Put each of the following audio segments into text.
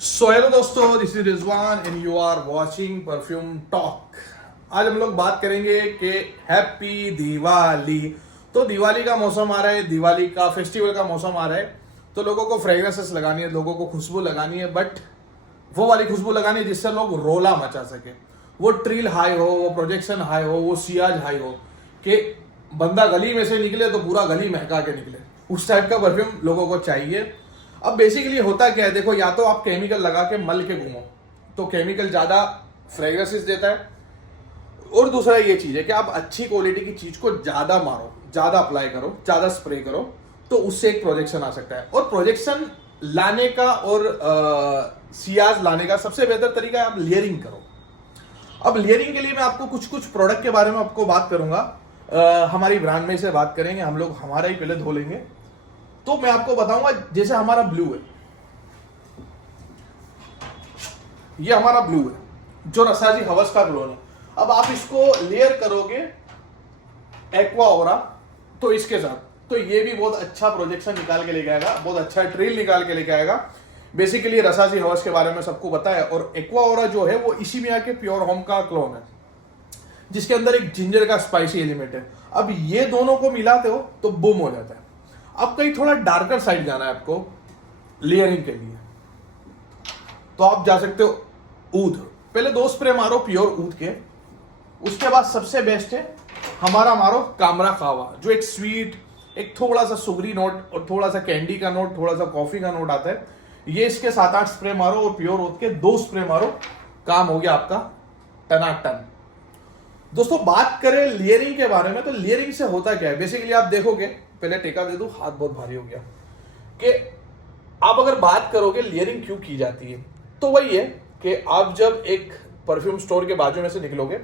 सो hello दोस्तों, this is Rizwan and you are watching perfume talk. आज हम लोग बात करेंगे कि हैप्पी दिवाली। तो दिवाली का मौसम आ रहा है, दिवाली का फेस्टिवल का मौसम आ रहा है, तो लोगों को फ्रेग्रेंसेस लगानी है, लोगों को खुशबू लगानी है, बट वो वाली खुशबू लगानी है जिससे लोग रोला मचा सके। वो ट्रिल हाई हो, वो प्रोजेक्शन हाई हो, वो सियाज हाई हो कि बंदा गली में से निकले तो पूरा गली महका के निकले। उस टाइप का परफ्यूम लोगों को चाहिए। अब बेसिकली होता क्या है, देखो, या तो आप केमिकल लगा के मल के घूमो तो केमिकल ज्यादा फ्रेग्रेंसेस देता है, और दूसरा ये चीज है कि आप अच्छी क्वालिटी की चीज को ज्यादा मारो, ज्यादा अप्लाई करो, ज्यादा स्प्रे करो, तो उससे एक प्रोजेक्शन आ सकता है। और प्रोजेक्शन लाने का और सियाज लाने का सबसे बेहतर तरीका है आप लेयरिंग करो। अब लेयरिंग के लिए मैं आपको कुछ कुछ प्रोडक्ट के बारे में आपको बात करूंगा। हमारी ब्रांड में से बात करेंगे हम लोग, हमारा ही पहले धो लेंगे। तो मैं आपको बताऊंगा, जैसे हमारा ब्लू है, ये हमारा ब्लू है जो रसाजी हवस का क्लोन है। अब आप इसको लेयर करोगे एक्वा ओरा तो इसके साथ, तो ये भी बहुत अच्छा प्रोजेक्शन निकाल के लेके आएगा, बहुत अच्छा ट्रेल निकाल के लेके आएगा। बेसिकली रसाजी हवस के बारे में सबको पता है, और एक्वा ओरा जो है वो इसी में आके प्योर होम का क्लोन है जिसके अंदर एक जिंजर का स्पाइसी एलिमेंट है। अब ये दोनों को मिलाते हो तो बूम हो जाता है। अब कहीं थोड़ा डार्कर साइड जाना है आपको लेयरिंग के लिए, तो आप जा सकते हो ऊद। पहले 2 स्प्रे मारो प्योर ऊद के, उसके बाद सबसे बेस्ट है हमारा मारो कामरा कावा, जो एक स्वीट, एक थोड़ा सा सुगरी नोट और थोड़ा सा कैंडी का नोट, थोड़ा सा कॉफी का नोट आता है। ये इसके 7-8 स्प्रे मारो और प्योर ऊद के 2 स्प्रे मारो, काम हो गया आपका टनाटन। दोस्तों, बात करें लेयरिंग के बारे में, तो लेयरिंग से होता क्या है, बेसिकली आप देखोगे, पहले टेका दे दो, हाथ बहुत भारी हो गया, कि आप अगर बात करोगे लेयरिंग क्यों की जाती है, तो वही है कि आप जब एक परफ्यूम स्टोर के बाजू में से निकलोगे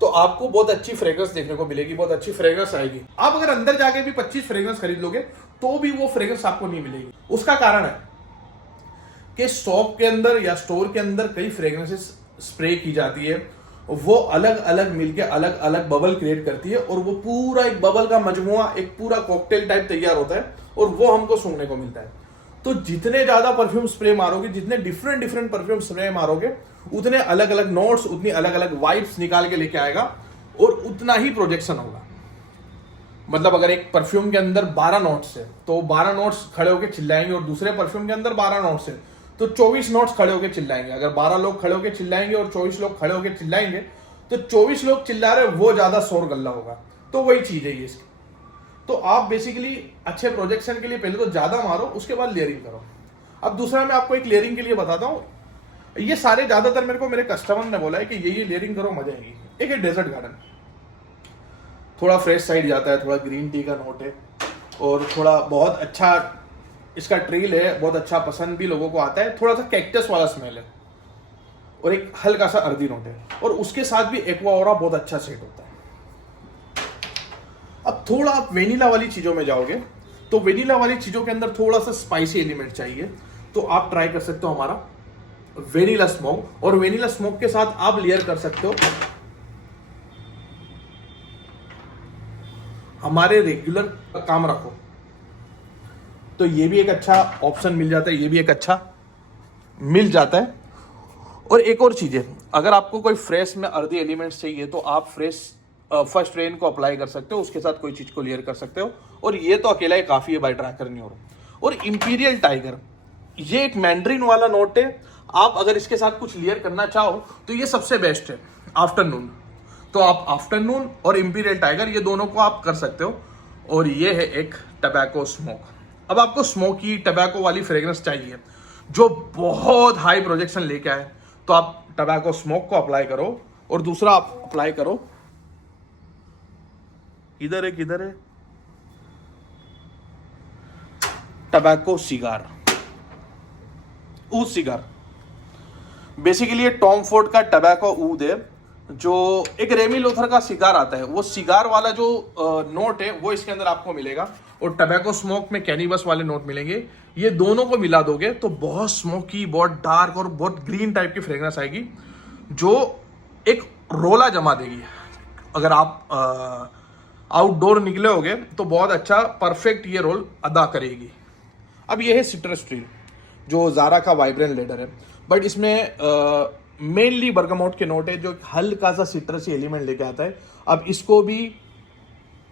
तो आपको बहुत अच्छी फ्रेग्रेंस देखने को मिलेगी, बहुत अच्छी फ्रेग्रेंस आएगी। आप अगर अंदर जाके भी 25 फ्रेग्रेंस खरीद लोगे तो भी वो फ्रेग्रेंस आपको नहीं मिलेगी। उसका कारण है कि शॉप के अंदर या स्टोर के अंदर कई फ्रेग्रेंसेस स्प्रे की जाती है, वो अलग अलग मिलके अलग अलग बबल क्रिएट करती है, और वो पूरा एक बबल का मजमुआ, एक पूरा कॉकटेल टाइप तैयार होता है, और वो हमको सूंघने को मिलता है। तो जितने ज्यादा परफ्यूम स्प्रे मारोगे, जितने डिफरेंट डिफरेंट परफ्यूम स्प्रे मारोगे, उतने अलग अलग नोट्स, उतनी अलग अलग वाइब्स निकाल के लेके आएगा, और उतना ही प्रोजेक्शन होगा। मतलब अगर एक परफ्यूम के अंदर 12 नोट्स है तो 12 नोट्स खड़े होकर चिल्लाएंगे, और दूसरे परफ्यूम के अंदर 12 नोट्स है तो 24 नोट्स खड़े होकर चिल्लाएंगे। अगर 12 लोग खड़े होकर चिल्लाएंगे और 24 लोग खड़े होकर चिल्लाएंगे, तो 24 लोग चिल्ला रहे, वो ज्यादा शोर गल्ला होगा। तो वही चीज है ये इसकी। तो आप बेसिकली अच्छे प्रोजेक्शन के लिए पहले तो ज्यादा मारो, उसके बाद लेयरिंग करो। अब दूसरा मैं आपको एक लेयरिंग के लिए बताता हूँ। ये सारे ज्यादातर मेरे को मेरे कस्टमर ने बोला है कि ये लेयरिंग करो, मजा आएगी। एक है डेजर्ट गार्डन, थोड़ा फ्रेश साइड जाता है, थोड़ा ग्रीन टी का नोट है, और थोड़ा बहुत अच्छा इसका ट्रेल है, बहुत अच्छा पसंद भी लोगों को आता है। थोड़ा सा कैक्टस वाला स्मेल है, और एक हल्का सा अर्दी नोट है, और उसके साथ भी एक्वा ओरा बहुत अच्छा सेट होता है। अब थोड़ा आप वेनिला वाली चीजों में जाओगे, तो वेनिला वाली चीजों के अंदर थोड़ा सा स्पाइसी एलिमेंट चाहिए, तो आप ट्राई कर सकते हो हमारा वेनिला स्मोक। और वेनिला स्मोक के साथ आप लेयर कर सकते हो हमारे रेगुलर काम रखो, तो ये भी एक अच्छा ऑप्शन मिल जाता है, ये भी एक अच्छा मिल जाता है। और एक और चीज है, अगर आपको कोई फ्रेश में अर्दी एलिमेंट्स चाहिए तो आप फ्रेश फर्स्ट रेन को अप्लाई कर सकते हो, उसके साथ कोई चीज को लेयर कर सकते हो, और ये तो अकेला ही काफी है, बाय ट्रैकर नहीं हो रहा। और इंपीरियल टाइगर, ये एक मैंड्रिन वाला नोट है, आप अगर इसके साथ कुछ लेयर करना चाहो तो ये सबसे बेस्ट है आफ्टरनून। तो आप आफ्टरनून और इंपीरियल टाइगर, ये दोनों को आप कर सकते हो। और ये है एक टबैको स्मोक। अब आपको स्मोकी टबैको वाली फ्रेग्रेंस चाहिए जो बहुत हाई प्रोजेक्शन लेके आए, तो आप टबैको स्मोक को अप्लाई करो, और दूसरा आप अप्लाई करो, किधर है टबैको सिगार, ऊद सिगार। बेसिकली ये टॉम फोर्ड का टबैको ऊद है, जो एक रेमी लोथर का सिगार आता है, वो सिगार वाला जो नोट है वो इसके अंदर आपको मिलेगा, और टबैको स्मोक में कैनिबस वाले नोट मिलेंगे। ये दोनों को मिला दोगे तो बहुत स्मोकी, बहुत डार्क और बहुत ग्रीन टाइप की फ्रेग्रेंस आएगी, जो एक रोला जमा देगी। अगर आप आउटडोर निकले होगे तो बहुत अच्छा परफेक्ट ये रोल अदा करेगी। अब ये है सिट्रस ट्री। जो ज़ारा का वाइब्रेंट लेदर है, बट इसमें मेनली बर्गामोट के नोट है जो हल्का सा सिट्रसी एलिमेंट लेके आता है। अब इसको भी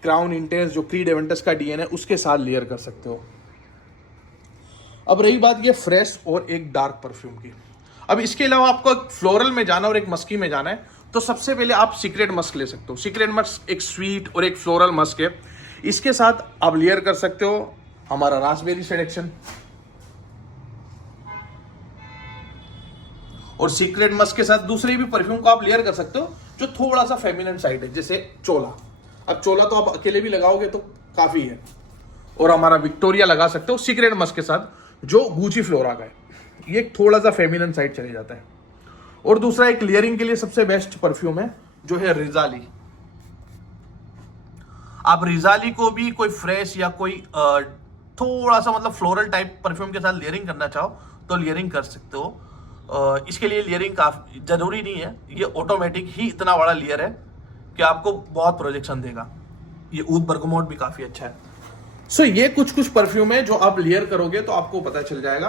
क्राउन इंटेंस जो क्रीड एवेंटस का डीएन है उसके साथ लेयर कर सकते हो। अब रही बात ये फ्रेश और एक डार्क परफ्यूम की। अब इसके अलावा आपको एक फ्लोरल में जाना और एक मस्की में जाना है, तो सबसे पहले आप सीक्रेट मस्क ले सकते हो। सीक्रेट मस्क एक स्वीट और एक फ्लोरल मस्क है। इसके साथ आप लेयर कर सकते हो हमारा रास्पबेरी सेलेक्शन, और सीक्रेट मस्क के साथ दूसरे भी परफ्यूम को आप लेयर कर सकते हो जो थोड़ा सा फेमिनिन साइड है, जैसे चोला। अब चोला तो आप अकेले भी लगाओगे तो काफी है, और हमारा विक्टोरिया लगा सकते हो सीक्रेट मस्क के साथ जो गुची फ्लोरा का है, ये थोड़ा सा फेमिनिन साइड चले जाता है। और दूसरा एक लेयरिंग के लिए सबसे बेस्ट परफ्यूम है जो है रिजाली। आप रिजाली को भी कोई फ्रेश या कोई थोड़ा सा मतलब फ्लोरल टाइप परफ्यूम के साथ लेयरिंग करना चाहो तो लेयरिंग कर सकते हो। इसके लिए लेयरिंग काफी जरूरी नहीं है, ये ऑटोमेटिक ही इतना बड़ा लेयर है कि आपको बहुत प्रोजेक्शन देगा। ये ऊद बर्गमोट भी काफी अच्छा है। सो ये कुछ परफ्यूम है जो आप लेयर करोगे तो आपको पता चल जाएगा,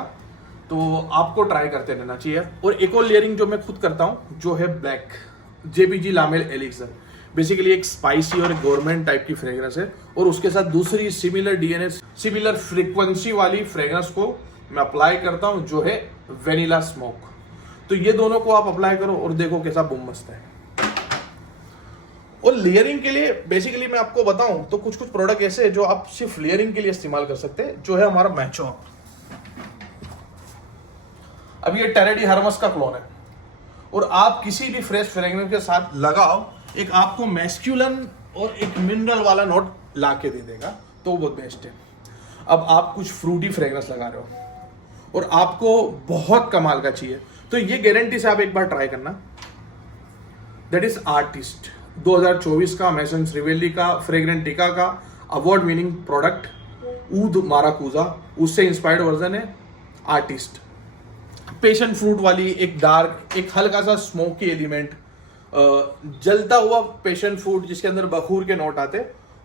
तो आपको ट्राई करते रहना चाहिए। और एक और लेयरिंग जो मैं खुद करता हूं जो है ब्लैक जेपीजी लामेल एलिक्सर। बेसिकली एक स्पाइसी और गवर्नमेंट टाइप की फ्रेग्रेंस है, और उसके साथ दूसरी सिमिलर डीएनए सिमिलर फ्रीक्वेंसी वाली फ्रेग्रेंस को मैं अप्लाई करता हूं जो है वेनिला स्मोक। तो ये दोनों को आप अप्लाई करो और देखो कैसा बूम मस्त है। और लेयरिंग के लिए बेसिकली मैं आपको बताऊं तो कुछ प्रोडक्ट ऐसे हैं जो आप सिर्फ लेयरिंग के लिए इस्तेमाल कर सकते हैं, जो है हमारा मैचो। अब ये टेरेडी हर्मस का क्लोन है, और आप किसी भी फ्रेश फ्रेग्रेंस के साथ लगाओ, एक आपको मैस्कुलन और एक मिनरल वाला नोट ला के दे देगा, तो वो बहुत बेस्ट है। अब आप कुछ फ्रूटी फ्रेग्रेंस लगा रहे हो और आपको बहुत कमाल का चाहिए, तो ये गारंटी से आप एक बार ट्राई करना। दैट इज आर्टिस्ट 2024 का मैसन्स रिवेली का फ्रेग्रेंटिका का अवार्ड विनिंग प्रोडक्ट ऊद माराकूजा, उससे इंस्पायर्ड वर्जन है आर्टिस्ट। पेशन फ्रूट वाली एक डार्क एक हल्का सा स्मोकी एलिमेंट, जलता हुआ पेशन फ्रूट जिसके अंदर बखूर के नोट आते,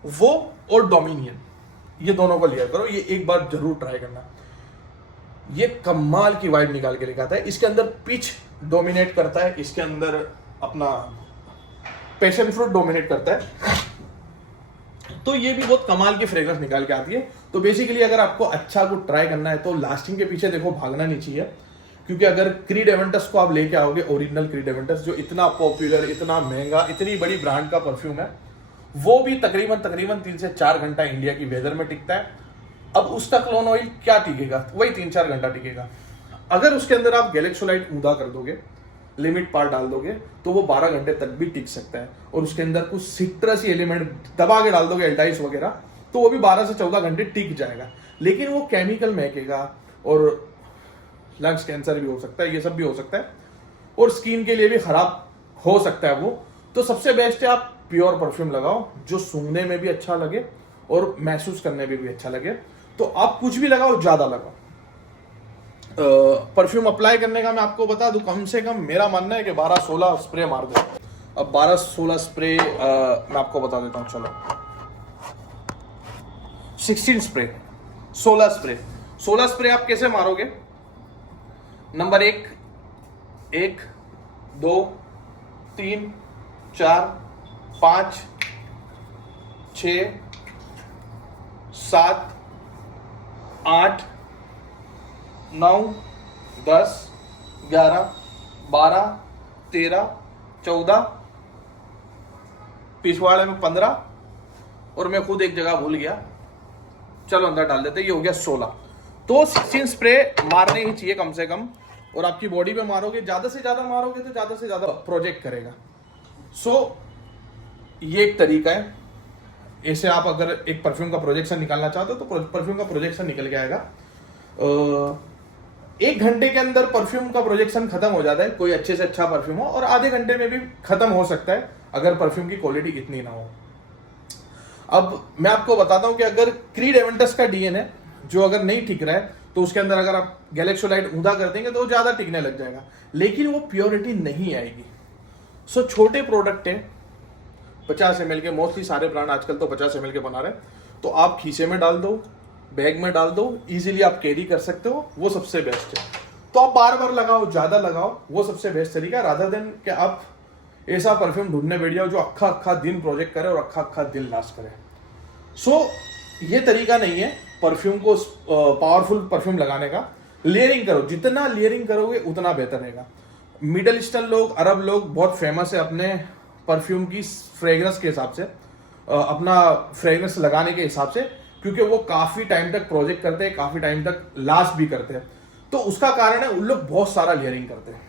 वो और डोमिनियन, ये दोनों को लिया करो। ये एक बार जरूर ट्राई करना, ये कमाल की वाइब निकाल के लेकर आता है। इसके अंदर पिच डोमिनेट करता है, इसके अंदर अपना पैशन फ्रूट डोमिनेट करता है, तो ये भी बहुत कमाल की फ्रेग्रेंस निकाल के आती है। तो बेसिकली अगर आपको अच्छा कुछ ट्राई करना है तो लास्टिंग के पीछे देखो भागना नहीं चाहिए, क्योंकि अगर क्रीड एवेंटस को आप लेके आओगे, ओरिजिनल क्रीड एवेंटस जो इतना पॉपुलर, इतना महंगा, इतनी बड़ी ब्रांड का परफ्यूम है, वो भी तकरीबन 3 से 4 घंटा इंडिया की वेदर में टिकता है। अब उसका क्लोन ऑयल क्या टिकेगा, वही 3-4 घंटा टिकेगा। अगर उसके अंदर आप गैलेक्सोलाइट ऊदा कर दोगे, लिमिट पार डाल दोगे, तो वो 12 घंटे तक भी टिक सकता है। और उसके अंदर कुछ सिट्रसी एलिमेंट दबा के डाल दोगे, एल्डाइस वगैरह, तो वो भी 12 से 14 घंटे टिक जाएगा। लेकिन वो केमिकल महकेगा और लंग्स कैंसर भी हो सकता है, ये सब भी हो सकता है, और स्किन के लिए भी खराब हो सकता है वो। तो सबसे बेस्ट है आप प्योर परफ्यूम लगाओ जो सूंघने में भी अच्छा लगे और महसूस करने में भी अच्छा लगे। तो आप कुछ भी लगाओ, ज्यादा लगाओ। परफ्यूम अप्लाई करने का मैं आपको बता दूं, कम से कम मेरा मानना है कि 12-16 स्प्रे मार दे। अब 12-16 स्प्रे मैं आपको बता देता हूं। चलो 16 स्प्रे, 16 स्प्रे आप कैसे मारोगे? नंबर 1, 1, 2, 3, 4, 5, 6, 7, 8, 9, 10, 11, 12, 13, 14, पिछवाड़े में 15, और मैं खुद एक जगह भूल गया, चलो अंदर डाल देते, ये हो गया 16। तो 16 स्प्रे मारने ही चाहिए कम से कम, और आपकी बॉडी पे मारोगे, ज्यादा से ज्यादा मारोगे तो ज्यादा से ज्यादा प्रोजेक्ट करेगा। सो ये एक तरीका है। ऐसे आप अगर एक परफ्यूम का प्रोजेक्शन निकालना चाहते हो तो परफ्यूम का प्रोजेक्शन निकल के आएगा। 1 घंटे के अंदर परफ्यूम का प्रोजेक्शन खत्म हो जाता है, कोई अच्छे से अच्छा परफ्यूम हो, और आधे घंटे में भी खत्म हो सकता है अगर परफ्यूम की क्वालिटी इतनी ना हो। अब मैं आपको बताता हूं कि अगर क्रीड एवेंटस का डीएनए जो अगर नहीं टिक रहा है, तो उसके अंदर अगर आप गैलेक्सोलाइट ऊदा कर देंगे तो वो ज्यादा टिकने लग जाएगा, लेकिन वो प्योरिटी नहीं आएगी। सो छोटे प्रोडक्ट हैं 50 ml के, मोस्टली सारे ब्रांड आजकल तो 50 ml के बना रहे हैं, तो आप खीसे में डाल दो, बैग में डाल दो, इजीली आप कैरी कर सकते हो, वो सबसे बेस्ट है। तो आप बार बार लगाओ, ज्यादा लगाओ, वो सबसे बेस्ट तरीका है, रादर देन कि आप ऐसा परफ्यूम ढूंढने बैठ जाओ जो अक्खा अक्खा दिन प्रोजेक्ट करे और अक्खा अक्खा दिन लास्ट करे। सो ये तरीका नहीं है परफ्यूम को पावरफुल परफ्यूम लगाने का। लेयरिंग करो, जितना लेयरिंग करोगे उतना बेहतर रहेगा। मिडल ईस्टर्न लोग, अरब लोग बहुत फेमस है अपने परफ्यूम की फ्रेग्रेंस के हिसाब से, अपना फ्रेग्रेंस लगाने के हिसाब से, क्योंकि वो काफी टाइम तक प्रोजेक्ट करते हैं, काफी टाइम तक लास्ट भी करते हैं। तो उसका कारण है उन लोग बहुत सारा लेयरिंग करते हैं।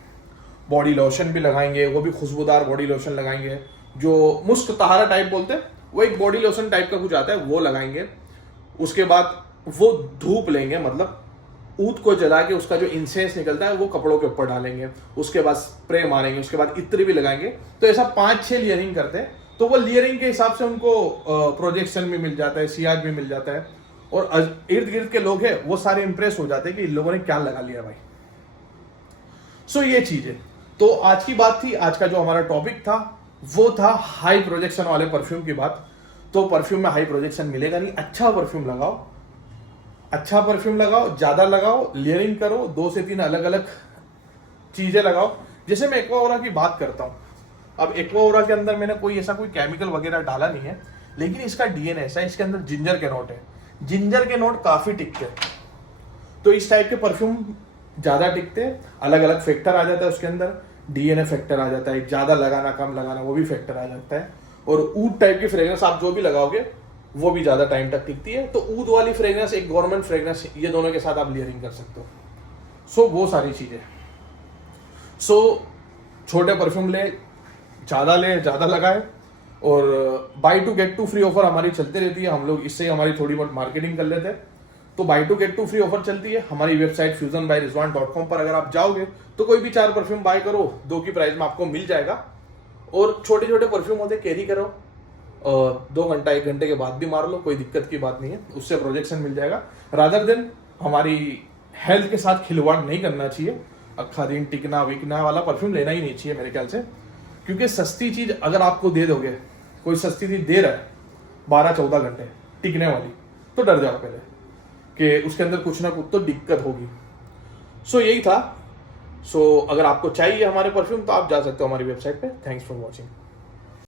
बॉडी लोशन भी लगाएंगे, वो भी खुशबूदार बॉडी लोशन लगाएंगे, जो मुस्क तहारा टाइप बोलते हैं, वो एक बॉडी लोशन टाइप का कुछ आता है, वो लगाएंगे। उसके बाद वो धूप लेंगे, मतलब ऊद को जला के उसका जो इंसेंस निकलता है वो कपड़ों के ऊपर डालेंगे, उसके बाद स्प्रे मारेंगे, उसके बाद इत्र भी लगाएंगे। तो ऐसा 5-6 लेयरिंग करते हैं। तो वो लेयरिंग के हिसाब से उनको प्रोजेक्शन भी मिल जाता है, सियाज भी मिल जाता है, और इर्द गिर्द के लोग हैं वो सारे इंप्रेस हो जाते हैं कि इन लोगों ने क्या लगा लिया भाई। सो ये चीज है। तो आज की बात थी, आज का जो हमारा टॉपिक था वो था हाई प्रोजेक्शन वाले परफ्यूम की बात। तो परफ्यूम में हाई प्रोजेक्शन मिलेगा नहीं, अच्छा परफ्यूम लगाओ, अच्छा परफ्यूम लगाओ, ज्यादा लगाओ, लेयरिंग करो, 2 से 3 अलग अलग चीजें लगाओ। जैसे मैं एक्वाओरा की बात करता हूँ, अब एक्वाओरा के अंदर मैंने कोई ऐसा कोई केमिकल वगैरह डाला नहीं है, लेकिन इसका डीएनए ऐसा है, इसके अंदर जिंजर के नोट है, जिंजर के नोट काफी टिकते हैं। तो इस टाइप के परफ्यूम ज्यादा टिकते हैं, अलग अलग फैक्टर आ जाता है उसके अंदर, डीएनए फैक्टर आ जाता है, ज्यादा लगाना कम लगाना वो भी फैक्टर आ जाता है, और ऊद टाइप की फ्रेग्रेंस आप जो भी लगाओगे वो भी ज्यादा टाइम तक टिकती है। तो ऊद वाली फ्रेग्रेंस, एक गवर्नमेंट फ्रेग्रेंस, ये दोनों के साथ आप लेयरिंग कर सकते हो। सो वो सारी चीजें। सो छोटे परफ्यूम ले, ज्यादा लगाए, और buy two get two free offer हमारी चलती रहती है, हम लोग इससे हमारी थोड़ी बहुत मार्केटिंग कर लेते हैं। तो buy two get two free offer चलती है हमारी वेबसाइट fusionbyrizwan.com पर। अगर आप जाओगे तो कोई भी 4 परफ्यूम बाय करो, 2 की प्राइस में आपको मिल जाएगा। और छोटे छोटे परफ्यूम होते, कैरी करो, 2 घंटा 1 घंटे के बाद भी मार लो, कोई दिक्कत की बात नहीं है, उससे प्रोजेक्शन मिल जाएगा। रादर देन हमारी हेल्थ के साथ खिलवाड़ नहीं करना चाहिए, अक्खा दिन टिकना विकना वाला परफ्यूम लेना ही नहीं चाहिए मेरे ख्याल से। क्योंकि सस्ती चीज अगर आपको दे दोगे, कोई सस्ती चीज दे रहा है 12-14 घंटे टिकने वाली, तो डर जाओ पहले कि उसके अंदर कुछ ना कुछ तो दिक्कत होगी। सो यही था। सो अगर आपको चाहिए हमारे परफ्यूम तो आप जा सकते हो हमारी वेबसाइट पे। Thanks for watching.